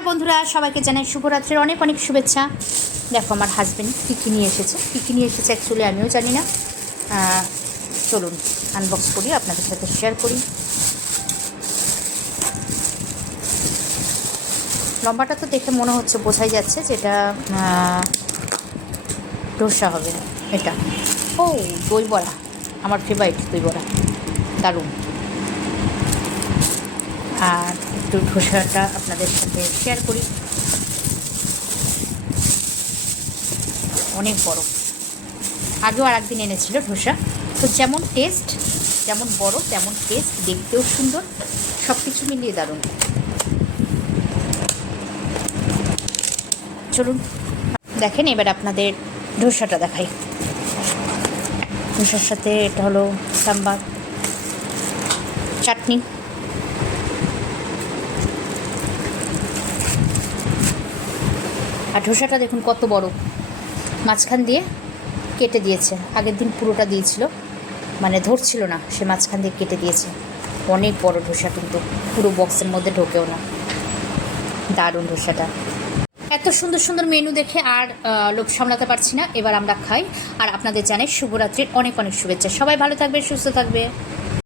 নমস্কার বন্ধুরা, সবাইকে জানাই শুভরাত্রির অনেক অনেক শুভেচ্ছা। দেখো আমার হাজবেন্ড কী কী নিয়ে এসেছে, কী কী নিয়ে এসেছে অ্যাকচুয়ালি আমিও জানি না। চলুন আনবক্স করি, আপনাদের সাথে শেয়ার করি। লম্বাটা তো দেখে মনে হচ্ছে বোঝাই যাচ্ছে যে এটা ডোসা হবে এটা। ও, দই বড়া, আমার ফেভারিট দই বড়া। দারুণ। আর একটু ধোসাটা আপনাদের সাথে শেয়ার করি। অনেক বড়। আগেও আর একদিন এনেছিল ধোসা। তো যেমন টেস্ট যেমন বড়, তেমন টেস্ট দেখতেও সুন্দর। সব কিছু মিলিয়ে দারুণ। চলুন, দেখেন এবার আপনাদের ধোসাটা দেখাই। ধোসার সাথে এটা হলো সাম্বার। চাটনি। আর ধোসাটা দেখুন কত বড়। মাঝখান দিয়ে কেটে দিয়েছে। আগের দিন পুরোটা দিয়েছিল। মানে ধরছিল না, সে মাঝখান দিয়ে কেটে দিয়েছে। অনেক বড় ধোসা কিন্তু, পুরো বক্সের মধ্যে ঢোকেও না। দারুণ ধোসাটা এত সুন্দর সুন্দর মেনু দেখে আর লোভ সামলাতে পারছি না। এবার আমরা খাই। আর আপনাদের জানাই শুভরাত্রির অনেক অনেক শুভেচ্ছা। সবাই ভালো থাকবে সুস্থ থাকবে